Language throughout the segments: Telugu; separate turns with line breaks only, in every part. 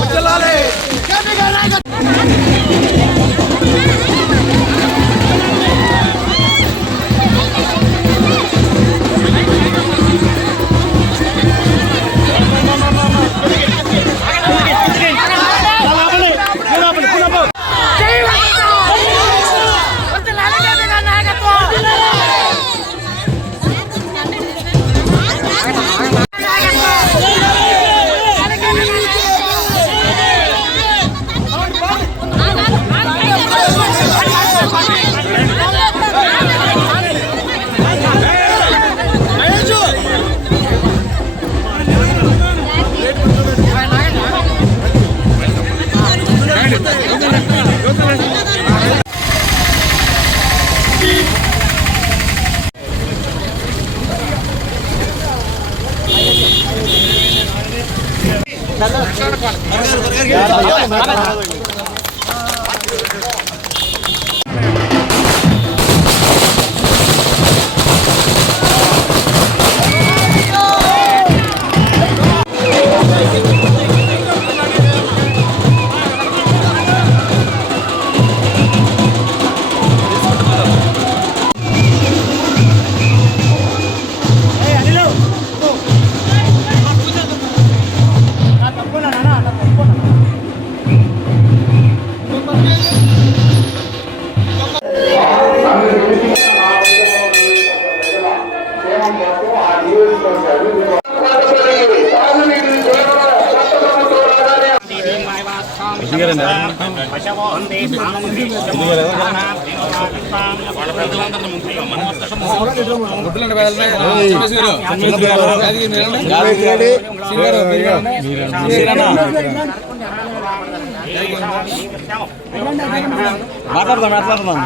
ప్రజలాలే Yeah. మాట్లాడదాం మాట్లాడదాం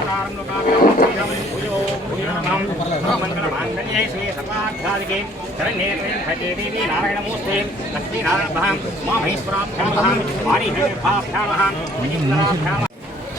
నారాయణమూర్తి లక్ష్మీనారాయణ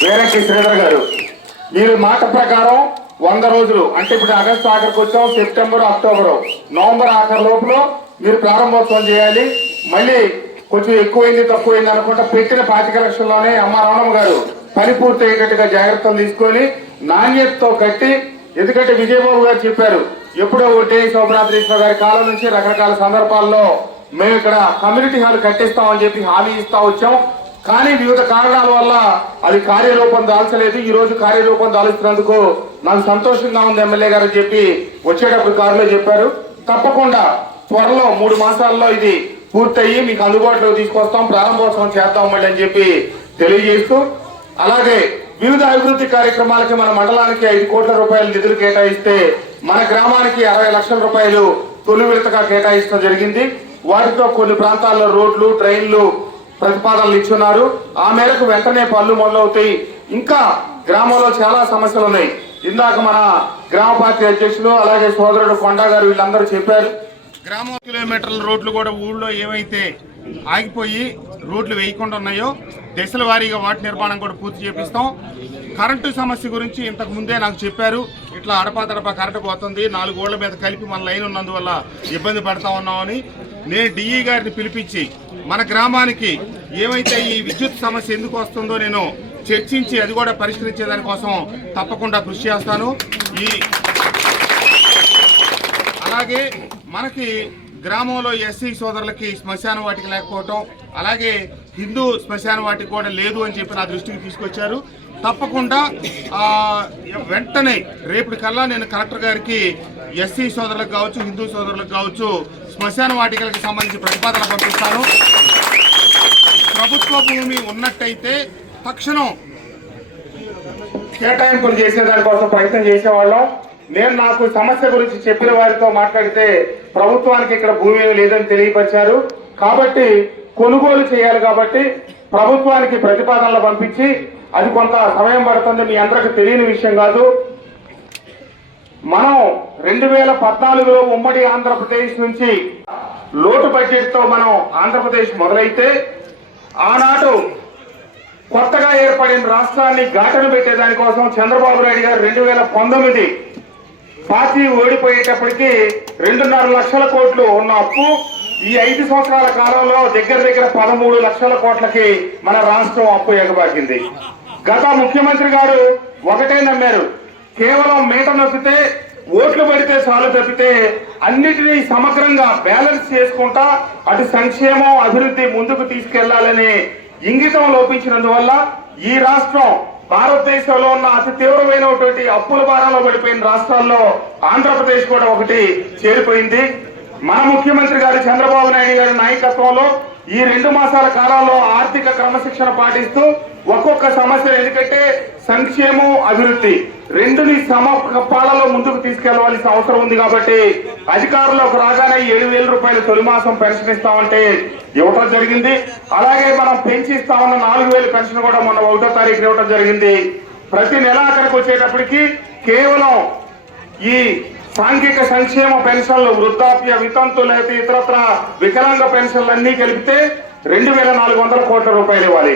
వీరకి శ్రీధర్ గారు మీరు మాట ప్రకారం వంద రోజులు అంటే ఇప్పుడు ఆగస్టు ఆఖరికి వచ్చాం సెప్టెంబర్ అక్టోబర్ నవంబర్ ఆఖరి లోపల మీరు ప్రారంభోత్సవం చేయాలి. మళ్ళీ కొంచెం ఎక్కువైంది తక్కువైంది అనుకుంటా పెట్టిన పాతిక లక్షల్లోనే అమ్మ రమణమ్మ గారు పని పూర్తి అయ్యేటట్టుగా జాగ్రత్తలు తీసుకొని నాణ్యతతో కట్టి ఎందుకంటే విజయబాబు గారు చెప్పారు ఎప్పుడో ఒకటి శోభనాథేశ్వర గారి కాలం నుంచి రకరకాల సందర్భాల్లో మేము ఇక్కడ కమ్యూనిటీ హాల్ కట్టిస్తామని చెప్పి హామీ ఇస్తా వచ్చాం. కానీ వివిధ కారణాల వల్ల అది కార్యరూపం దాల్చలేదు. ఈ రోజు కార్యరూపం దాల్చినందుకు నాకు సంతోషంగా ఉంది ఎమ్మెల్యే గారు చెప్పి వచ్చేటప్పుడు కారులో చెప్పారు. తప్పకుండా త్వరలో మూడు మాసాల్లో ఇది పూర్తయి మీకు అందుబాటులో తీసుకొస్తాం. ప్రారంభోత్సవం చేద్దాం మళ్ళీ అని చెప్పి తెలియజేస్తూ అలాగే వివిధ అభివృద్ధి కార్యక్రమాలకి మన మండలానికి ఐదు కోట్ల రూపాయల నిధులు కేటాయిస్తే మన గ్రామానికి అరవై లక్షల రూపాయలు తొలి విడతగా కేటాయించడం జరిగింది. వాటితో కొన్ని ప్రాంతాల్లో రోడ్లు ట్రైన్లు ప్రతిపాదనలు ఇచ్చున్నారు. ఆ మేరకు వెంటనే పనులు మొదలవుతాయి. ఇంకా గ్రామంలో చాలా సమస్యలు ఉన్నాయి. ఇందాక మన గ్రామ పార్టీ అధ్యక్షులు అలాగే సోదరుడు కొండా గారు వీళ్ళందరూ చెప్పారు. గ్రామం కిలోమీటర్ల రోడ్లు కూడా ఊళ్ళో ఏవైతే ఆగిపోయి రోడ్లు వేయకుండా ఉన్నాయో దశల వారీగా వాటి నిర్మాణం కూడా పూర్తి చేపిస్తాం. కరెంటు సమస్య గురించి ఇంతకు ముందే నాకు చెప్పారు. ఇట్లా అడపాదడపా కరెంటు పోతుంది. నాలుగు ఓళ్ళ మీద కలిపి మన లైన్ ఉన్నందువల్ల ఇబ్బంది పడతా ఉన్నామని నేను డిఈ గారిని పిలిపించి మన గ్రామానికి ఏమైతే ఈ విద్యుత్ సమస్య ఎందుకు వస్తుందో నేను చర్చించి అది కూడా పరిష్కరించే దానికోసం తప్పకుండా కృషి చేస్తాను. ఈ అలాగే మనకి గ్రామంలో ఎస్సీ సోదరులకి శ్మశాన వాటికి లేకపోవటం అలాగే హిందూ శ్మశాన వాటికి కూడా లేదు అని చెప్పి నా దృష్టికి తీసుకొచ్చారు. తప్పకుండా వెంటనే రేపటి కల్లా నేను కలెక్టర్ గారికి ఎస్సీ సోదరులకు కావచ్చు హిందూ సోదరులకు కావచ్చు శ్మశాన వాటికలకు సంబంధించి ప్రతిపాదన పంపిస్తాను. ప్రభుత్వ భూమి ఉన్నట్టయితే తక్షణం కేటాయింపులు చేసే దానికోసం ప్రయత్నం చేసేవాళ్ళం. నేను నాకు సమస్య గురించి చెప్పిన వారితో మాట్లాడితే ప్రభుత్వానికి ఇక్కడ భూమి లేదని తెలియపరిచారు. కాబట్టి కొనుగోలు చేయాలి కాబట్టి ప్రభుత్వానికి ప్రతిపాదనలు పంపించి అది కొంత సమయం పడుతుంది మీ అందరికి తెలియని విషయం కాదు. మనం రెండు వేల పద్నాలుగులో ఉమ్మడి ఆంధ్రప్రదేశ్ నుంచి లోటు బడ్జెట్తో మనం ఆంధ్రప్రదేశ్ మొదలైతే ఆనాడు కొత్తగా ఏర్పడిన రాష్ట్రాన్ని ఘాటన పెట్టే దానికోసం చంద్రబాబు నాయుడు గారు రెండు వేల పంతొమ్మిది పార్టీ ఓడిపోయేటప్పటికి రెండున్నర లక్షల కోట్లు ఉన్న అప్పు ఈ ఐదు సంవత్సరాల కాలంలో దగ్గర దగ్గర పదమూడు లక్షల కోట్లకి మన రాష్ట్రం అప్పు ఎగబాకింది. గత ముఖ్యమంత్రి గారు ఒకటే నమ్మారు. కేవలం మీట నొప్పితే ఓట్లు పడితే చాలు తప్పితే అన్నిటినీ సమగ్రంగా బ్యాలెన్స్ చేసుకుంటా అటు సంక్షేమం అభివృద్ధి ముందుకు తీసుకెళ్ళాలని ఇంగితం లోపించినందువల్ల ఈ రాష్ట్రం భారతదేశంలో ఉన్న అతి తీవ్రమైనటువంటి అప్పుల భారంలో పడిపోయిన రాష్ట్రాల్లో ఆంధ్రప్రదేశ్ కూడా ఒకటి చేరిపోయింది. మన ముఖ్యమంత్రి గారు చంద్రబాబు నాయుడు గారి నాయకత్వంలో ఈ రెండు మాసాల కాలంలో ఆర్థిక క్రమశిక్షణ పాటిస్తూ ఒక్కొక్క సమస్య ఎందుకంటే సంక్షేమం అభివృద్ధి రెండుని సమ పాలలో ముందుకు తీసుకెళ్ళవలసిన అవసరం ఉంది కాబట్టి అధికారంలోకి రాగానే ఏడు వేల రూపాయలు తొలి మాసం పెన్షన్ ఇస్తామంటే ఇవ్వటం జరిగింది. అలాగే మనం పెంచి ఇస్తామన్న నాలుగు వేలు పెన్షన్ కూడా మొన్న ఒకటో తారీఖు ఇవ్వటం జరిగింది. ప్రతి నెల అక్కడికి వచ్చేటప్పటికి కేవలం ఈ సాంఘిక సంక్షేమ పెన్షన్లు వృద్ధాప్య వితంతు లేకపోతే ఇతరత్ర వికలాంగ పెన్షన్లు అన్ని కలిపితే రెండు వేల నాలుగు వందల కోట్ల రూపాయలు ఇవ్వాలి.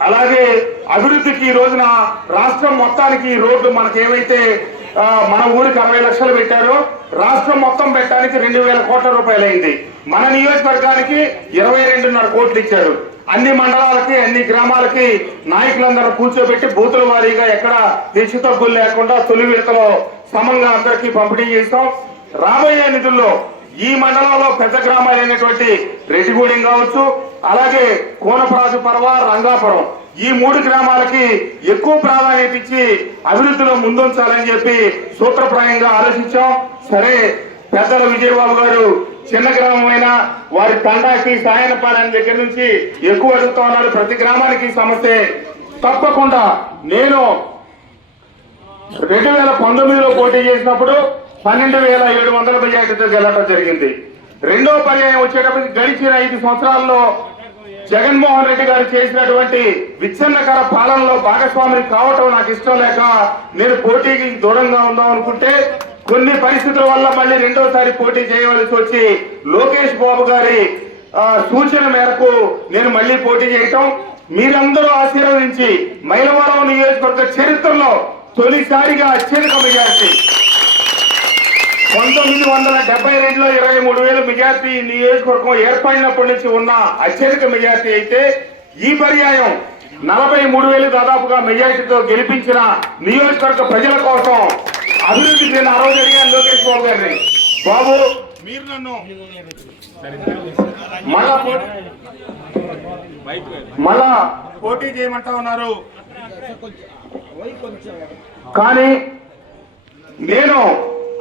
అలాగే అభివృద్ధికి ఈ రోజున రాష్ట్రం మొత్తానికి రోడ్డు మనకి మన ఊరికి అరవై లక్షలు పెట్టారో రాష్ట్రం మొత్తం పెట్టడానికి రెండు వేల కోట్ల రూపాయలు అయింది మన నియోజకవర్గానికి ఇరవై రెండున్నర కోట్లు ఇచ్చారు. అన్ని మండలాలకి అన్ని గ్రామాలకి నాయకులందరూ కూర్చోబెట్టి బూతుల వారీగా ఎక్కడ హెచ్చు తగ్గులు లేకుండా తొలి విడతలో సమంగా అందరికీ పంపిణీ చేస్తాం రాబోయే నిధుల్లో ఈ మండలంలో పెద్ద గ్రామాలైనటువంటి రెడ్డిగూడెం కావచ్చు అలాగే కోనపరాజు పర్వ రంగాపురం. ఈ మూడు గ్రామాలకి ఎక్కువ ప్రాధాన్యత ఇచ్చి అభివృద్ధిలో ముందుంచాలని చెప్పి సూత్రప్రాయంగా ఆలోచించాం. సరే పెద్దల విజయబాబు గారు చిన్న గ్రామమైన వారి తండాకి సాయనపాలెం దగ్గర నుంచి ఎక్కువ అడుగుతా ఉన్నారు ప్రతి గ్రామానికి సమస్య. తప్పకుండా నేను రెండు వేల పంతొమ్మిదిలో పోటీ చేసినప్పుడు పన్నెండు వేల ఏడు వందల మెజార్టీతో గెలవడం జరిగింది. రెండో పర్యాయం వచ్చేటప్పటికి గడిచిన ఐదు సంవత్సరాల్లో జగన్మోహన్ రెడ్డి గారు చేసినటువంటి విచ్ఛిన్నకర పాలనలో భాగస్వామిని కావటం నాకు ఇష్టం లేక నేను పోటీకి దూరంగా ఉందాం అనుకుంటే కొన్ని పరిస్థితుల వల్ల మళ్ళీ రెండోసారి పోటీ చేయవలసి వచ్చి లోకేష్ బాబు గారి సూచన మేరకు నేను మళ్ళీ పోటీ చేయటం. మీరందరూ ఆశీర్వదించి మైలవరం నియోజకవర్గ చరిత్రలో తొలిసారిగా అత్యధిక మెజార్టీ. పంతొమ్మిది వందల డెబ్బై రెండులో ఇరవై మూడు వేల మెజార్టీ నియోజకవర్గం ఏర్పడినప్పటి నుంచి ఉన్న అత్యధిక మెజార్టీ అయితే ఈ పర్యాయం నలభై మూడు వేలు దాదాపుగా మెజార్టీతో గెలిపించిన నియోజకవర్గ ప్రజల కోసం అభివృద్ధి నేను అరవై రోజు అడిగాను లోకేష్ బాబు గారిని. బాబు మీరు నన్ను మళ్ళా మళ్ళా పోటీ చేయమంటా ఉన్నారు. కానీ నేను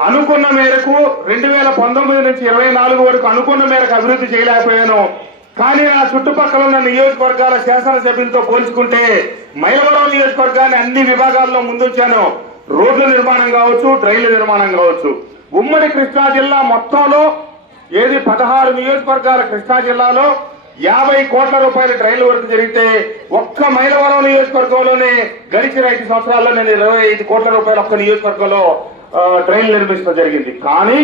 అనుకున్న మేరకు రెండు వేల పంతొమ్మిది నుంచి ఇరవై నాలుగు వరకు అనుకున్న మేరకు అభివృద్ధి చేయలేకపోయాను. కానీ నా చుట్టుపక్కల ఉన్న నియోజకవర్గాల శాసనసభ్యులతో పోల్చుకుంటే మైలవరం నియోజకవర్గాన్ని అన్ని విభాగాల్లో ముందుంచాను. రోడ్ల నిర్మాణం కావచ్చు డ్రైన్ల నిర్మాణం కావచ్చు. ఉమ్మడి కృష్ణా జిల్లా మొత్తంలో ఏది పదహారు నియోజకవర్గాల కృష్ణా జిల్లాలో యాభై కోట్ల రూపాయల ట్రైన్ల వర్క్ జరిగితే ఒక్క మైలవరం నియోజకవర్గంలోనే గడిచిన ఐదు సంవత్సరాల్లో నేను ఇరవై ఐదు కోట్ల రూపాయలు ఒక్క నియోజకవర్గంలో ట్రైన్ నిర్మించడం జరిగింది. కానీ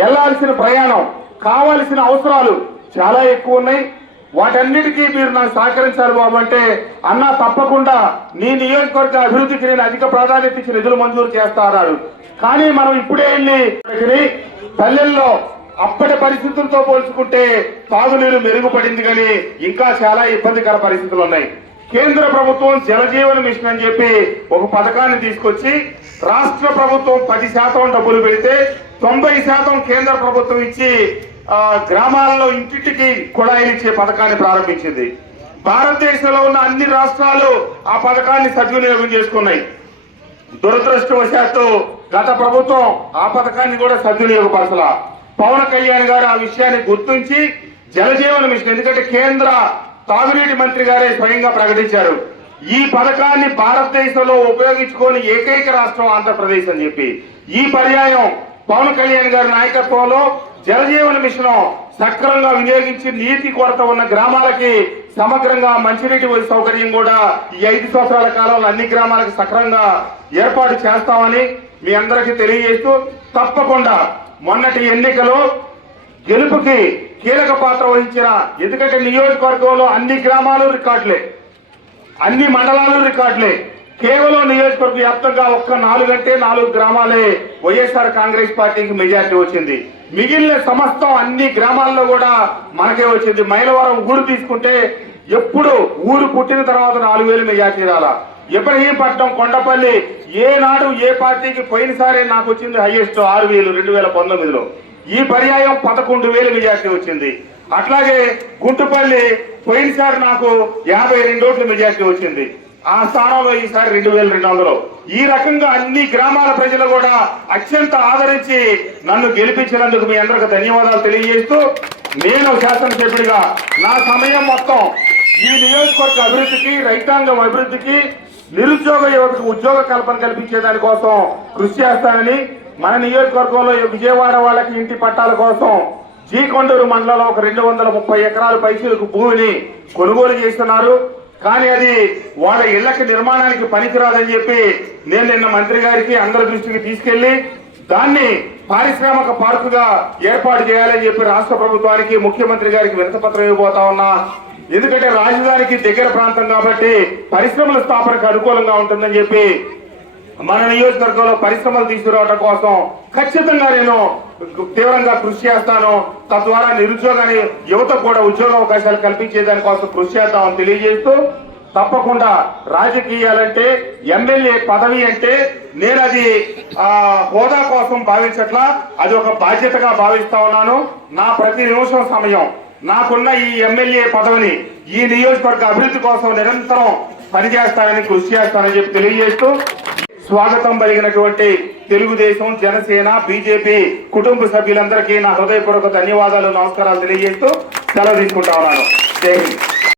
వెళ్ళాల్సిన ప్రయాణం కావాల్సిన అవసరాలు చాలా ఎక్కువ ఉన్నాయి. వాటన్నిటికీ మీరు నాకు సహకరించాలి బాబు అంటే అన్నా తప్పకుండా నీ నియోజకవర్గ అభివృద్ధికి నేను అధిక ప్రాధాన్యత ఇచ్చి నిధులు మంజూరు చేస్తా అన్నాడు. కానీ మనం ఇప్పుడే వెళ్ళి పల్లెల్లో అప్పటి పరిస్థితులతో పోల్చుకుంటే తాగునీరు మెరుగుపడింది కానీ ఇంకా చాలా ఇబ్బందికర పరిస్థితులు ఉన్నాయి. కేంద్ర ప్రభుత్వం జలజీవన మిషన్ అని చెప్పి ఒక పథకాన్ని తీసుకొచ్చి రాష్ట్ర ప్రభుత్వం పది శాతం డబ్బులు పెడితే తొంభై శాతం కేంద్ర ప్రభుత్వం ఇచ్చి గ్రామాలలో ఇంటింటికి కుళాయిలు ఇచ్చే పథకాన్ని ప్రారంభించింది. భారతదేశంలో ఉన్న అన్ని రాష్ట్రాలు ఆ పథకాన్ని సద్వినియోగం చేసుకున్నాయి. దురదృష్టవశాత్తు గత ప్రభుత్వం ఆ పథకాన్ని కూడా సద్వినియోగపరచల. పవన్ కళ్యాణ్ గారు ఆ విషయాన్ని గుర్తించి జలజీవన మిషన్ ఎందుకంటే కేంద్ర తాగునీటి మంత్రి గారే స్వయంగా ప్రకటించారు. ఈ పథకాన్ని భారతదేశంలో ఉపయోగించుకొని ఏకైక రాష్ట్రం ఆంధ్రప్రదేశ్ అని చెప్పి. ఈ పర్యాయం పవన్ కళ్యాణ్ గారి నాయకత్వంలో జలజీవన మిషన్ సక్రమంగా వినియోగించి నీటి కొరత ఉన్న గ్రామాలకి సమగ్రంగా మంచినీటి సౌకర్యం కూడా ఈ ఐదు సంవత్సరాల కాలంలో అన్ని గ్రామాలకు సక్రమంగా ఏర్పాటు చేస్తామని మీ అందరికీ తెలియజేస్తూ తప్పకుండా మొన్నటి ఎన్నికలో గెలుపుకి కీలక పాత్ర వహించిన ఎందుకంటే నియోజకవర్గంలో అన్ని గ్రామాలు రికార్డులే. అన్ని మండలాలు రికార్డులే. కేవలం నియోజకవర్గ వ్యాప్తంగా ఒక్క నాలుగంటే నాలుగు గ్రామాలే వైఎస్ఆర్ కాంగ్రెస్ పార్టీకి మెజార్టీ వచ్చింది. మిగిలిన సమస్తం అన్ని గ్రామాల్లో కూడా మనకే వచ్చింది. మైలవరం ఊరు తీసుకుంటే ఎప్పుడు ఊరు పుట్టిన తర్వాత నాలుగు వేలు మెజార్టీ రాలా. ఇబ్రహీంపట్నం కొండపల్లి ఏనాడు ఏ పార్టీకి పోయినసారి నాకు వచ్చింది హైయెస్ట్ ఆరు వేలు రెండు వేల పంతొమ్మిదిలో. ఈ పర్యాయం పదకొండు వేలు మెజార్టీ వచ్చింది. అట్లాగే గుంటుపల్లి పోయినసారి నాకు యాభై రెండు ఓట్ల మెజార్టీ వచ్చింది. ఆ స్థానంలో ఈసారి రెండు వేల రెండు వందలు. ఈ రకంగా అన్ని గ్రామాల ప్రజలు కూడా అత్యంత ఆదరించి నన్ను గెలిపించినందుకు మీ అందరికి ధన్యవాదాలు తెలియజేస్తూ నేను శాసనసభ్యుడిగా నా సమయం మొత్తం ఈ నియోజకవర్గ అభివృద్ధికి రైతాంగం అభివృద్ధికి నిరుద్యోగ యువతకు ఉద్యోగ కల్పన కల్పించే దానికోసం కృషి చేస్తానని మన నియోజకవర్గంలో విజయవాడ వాళ్ళకి ఇంటి పట్టాల కోసం జీ కొండూరు మండలంలో ఒక రెండు వందల ముప్పై ఎకరాల పైసలకు భూమిని కొనుగోలు చేస్తున్నారు. కానీ అది వాళ్ళ ఇళ్ళకి నిర్మాణానికి పనికిరాదని చెప్పి నేను నిన్న మంత్రి గారికి అందరి దృష్టికి తీసుకెళ్ళి దాన్ని పారిశ్రామిక పార్కుగా ఏర్పాటు చేయాలని చెప్పి రాష్ట్ర ప్రభుత్వానికి ముఖ్యమంత్రి గారికి వినతపత్రం ఇవ్వబోతా ఉన్నా. ఎందుకంటే రాజధానికి దగ్గర ప్రాంతం కాబట్టి పరిశ్రమల స్థాపనకు అనుకూలంగా ఉంటుందని చెప్పి మన నియోజకవర్గంలో పరిశ్రమలు తీసుకురావడం కోసం ఖచ్చితంగా నేను తీవ్రంగా కృషి చేస్తాను. తద్వారా నిరుద్యోగాన్ని యువత కూడా ఉద్యోగ అవకాశాలు కల్పించే దానికోసం కృషి చేద్దామని తెలియజేస్తూ తప్పకుండా రాజకీయాలంటే ఎమ్మెల్యే పదవి అంటే నేను అది హోదా కోసం భావించట్లా అది ఒక బాధ్యతగా భావిస్తా ఉన్నాను. నా ప్రతి నిమిషం సమయం నాకున్న ఈ ఎమ్మెల్యే పదవిని ఈ నియోజకవర్గ అభివృద్ధి కోసం నిరంతరం పనిచేస్తానని కృషి చేస్తానని చెప్పి తెలియజేస్తూ స్వాగతం కలిగినటువంటి తెలుగుదేశం జనసేన బీజేపీ కుటుంబ సభ్యులందరికీ నా హృదయపూర్వక ధన్యవాదాలు నమస్కారాలు తెలియజేస్తూ సెలవు తీసుకుంటా ఉన్నాను. జై హింద్.